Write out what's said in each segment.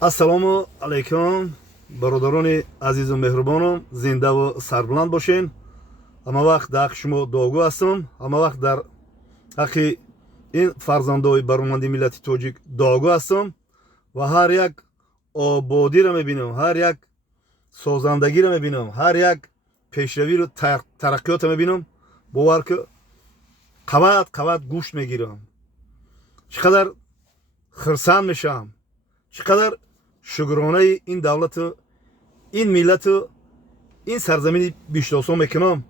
ассалому алайкум бародарони азизу меҳрубонам, зиндаву сарбуланд бошен. ҳама вақт дар ҳаққи шумо дуогӯ ҳастам. ҳама вақт дар ҳаққи ин фарзандои бароманди миллати тоҷик дуогӯ ҳастам ва ҳар як ободиро мебинам, ҳар як созандагиро мебинам, ҳар як пешравиру тараққиётро мебинам. бовар ки қават гӯшт мегирам. чӣ қадар хирсанд мешавам, чӣ қадар шукронаи ин давлату ин миллату ин сарзамини биштосон мекунам.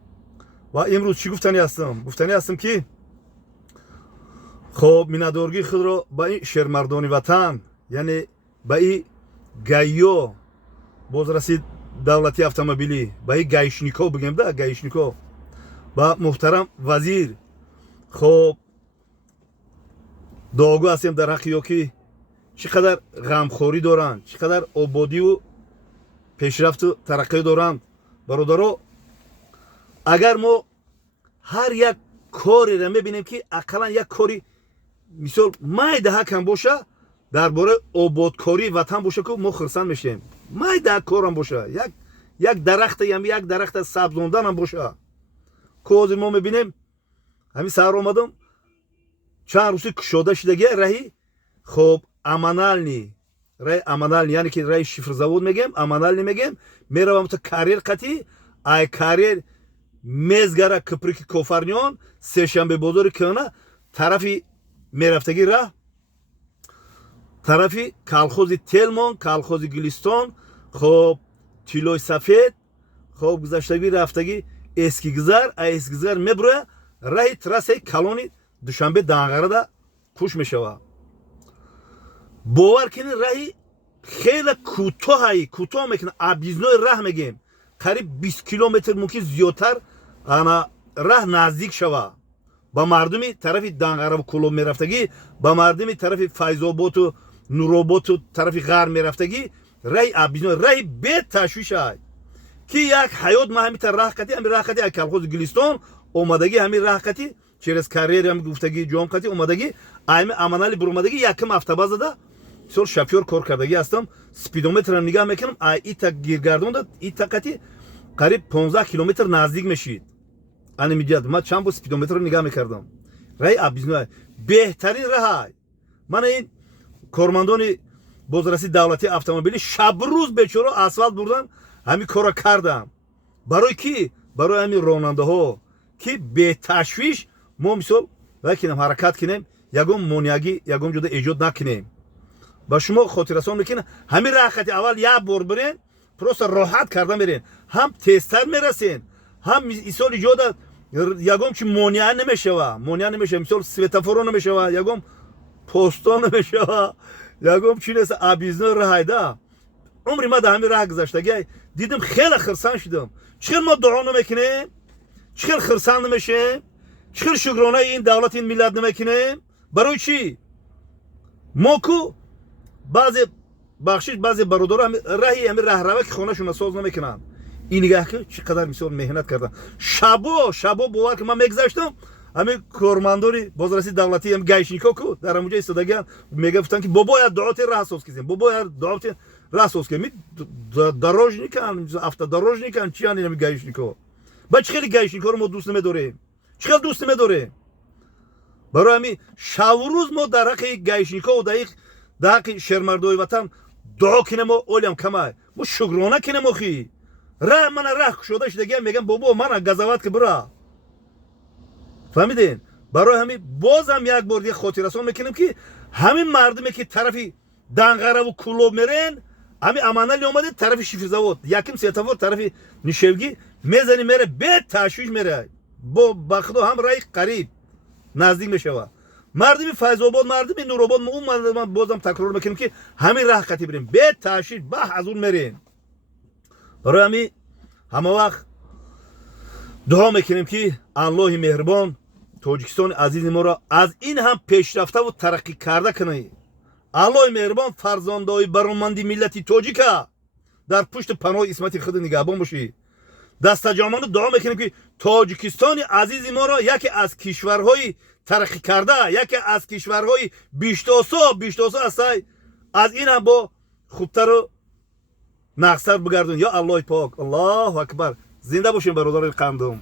ва имрӯз чӣ гуфтанӣ ҳастам ки хоб миннатдоргии худро ба ин шермардони ватан, яъне ба ин гайё бозрасид давлати автомобилӣ, ба ин гаишников бигем да, гаишников, ба муҳтарам вазир хоб дуогӯ ҳастем дар ҳаққи ё ки чӣ қадар ғамхорӣ доранд, чӣ қадар ободиву пешрафту тараққӣ доранд. бародаро, агар мо ҳар як кореро мебинем ки ақаллан як кори мисол майда ҳакам боша, дар бораи ободкории ватан боша ки мо хирсанд мешавем. майда корам боша, як дарахта як дарахта сабзонданам боша. ки ҳозир мо мебинем ҳамин саҳар омадам чанд рӯзи кушода шудаги раҳи хоб аманальни, раҳи аманальни, яъне ки раҳи шифрзавод мегем, аманальни мегем, меравам то карьер қатӣ, ай карьер мезгара киприки кофарниён, сешанбе бозори кӯна, тарафи мерафтаги раҳ, тарафи калхози телмон, калхози гулистон, хоб тиллои сафед, хоб гузаштаги рафтаги эскигузар, ай эскигузар мебура раҳи трассаи калони душанбе данғарада куш мешава. бовар кунед раҳи хеле кӯтоҳ мекунад. объездной раҳ мегем, қариб 20 километр мумкин зиёдтар ана раҳ наздик шава ба мардуми тарафи данғараву кӯлоб мерафтагӣ, ба мардуми тарафи файзоботу нуроботу тарафи ғарб мерафтагӣ раҳи объездной, раҳи беташвишай ки як ҳаёт ма ҳамин раҳ қатӣ, ҳамин раҳ қатӣ калхози гулистон омадагӣ, ҳамин раҳ қатӣ через карьер ҳам гуфтагӣ ҷом қатӣ омадагӣ, ами аманали буромадагӣ якм ҳафта зада мисол шофёр кор кардагӣ ҳастам, спидометрам нигаҳ мекунам, ай ита гиргардонда ита қатӣ қариб 15 километр наздик мешид. ани миҷад ман чанд бор спидометрро нигаҳ мекардам. раҳи объездной беҳтарин раҳай. мана ин кормандони бозраси давлати автомобилӣ шабрӯз бечора асфалт бурдан ҳамин корро кардам. барои ки барои ҳамин ронандаҳо ки беташвиш мо мисол вакинам ҳаракат кунем, ягон монеагӣ ягон ҷода эҷод накунем. ба шумо хотиррасон мекунам, ҳамин раҳ қати аввал як бор бирен, просто роҳат карда мерен, ҳам тезтар мерасен, ҳам мисол иҷода ягон чи монеа намешава, мисол светофоро намешава, ягон посто намешава, ягон чи неса объездной раҳайда. умри ма дар ҳамин раҳ гузаштагӣ дидам, хеле хирсанд шудам. чихел мо дуо намекунем, чихел хирсанд намешем, чихел шукронаи ин давлат ин миллат намекунем. барои чӣ? мо ку баъзе бахшиш баъзе бародаро раҳи ҳамин раҳраваки хонашона соз намекунанд. ин нигаҳ ки чӣ қадар мисол меҳнат кардам. шабо бовар ки ман мегузаштам, ҳамин кормандори бозраси давлати ҳам гаишников ку дар ҳамунҷо истодагиан мегуфтанд ки бобо я дуоте раҳ соз кунем, бобо я дуоте раҳ соз кунем. дорожникан, автодорожникан чи ани ҳамин гаишников? ба чӣ хели гаишникоро мо дӯст намедорем? чӣ хел дӯст намедорем? барои ҳамин шаврӯз мо дар ҳаққи гаишников, дар ҳаққи шермардои ватан дуо кунем. мо олиам камай, мо шукрона кунем. охи мана раҳ кушода шудагиам мегам бобо мана газават ки бура. фаҳмиден? барои ҳамин бозам як бор дига хотиррасон мекунем ки ҳамин мардуме ки тарафи данғараву кӯлоб мерен, ҳамин аманали омаде тарафи шифрзавод, яким светофор тарафи нишевгӣ мезани мере, беташвиш мере. ба худо ҳам раҳи қариб наздик мешава. мардуми файзобод, мардуми нуробод, ман бозам такрор мекунем ки ҳамин раҳ қатӣ бирем, беташвиш баҳ аз он мерем. барои ҳамин ҳама вақт дуо мекунем ки аллоҳи меҳрубон тоҷикистони азизи моро аз ин ҳам пешрафтаву тараққӣ карда кунад. аллоҳи меҳрубон фарзандои бароманди миллати тоҷика дар пушти паноҳи исмати худ нигаҳбон бошӣ. дастаҷомона дуо мекунем ки тоҷикистони азизи моро яке аз кишварҳои тараққӣ карда, яке аз кишварҳои биштосо аз ин ҳам бо خوبتر نقصر بگردون. یا الله پاک، الله اکبر. زنده باشین برادران قندم.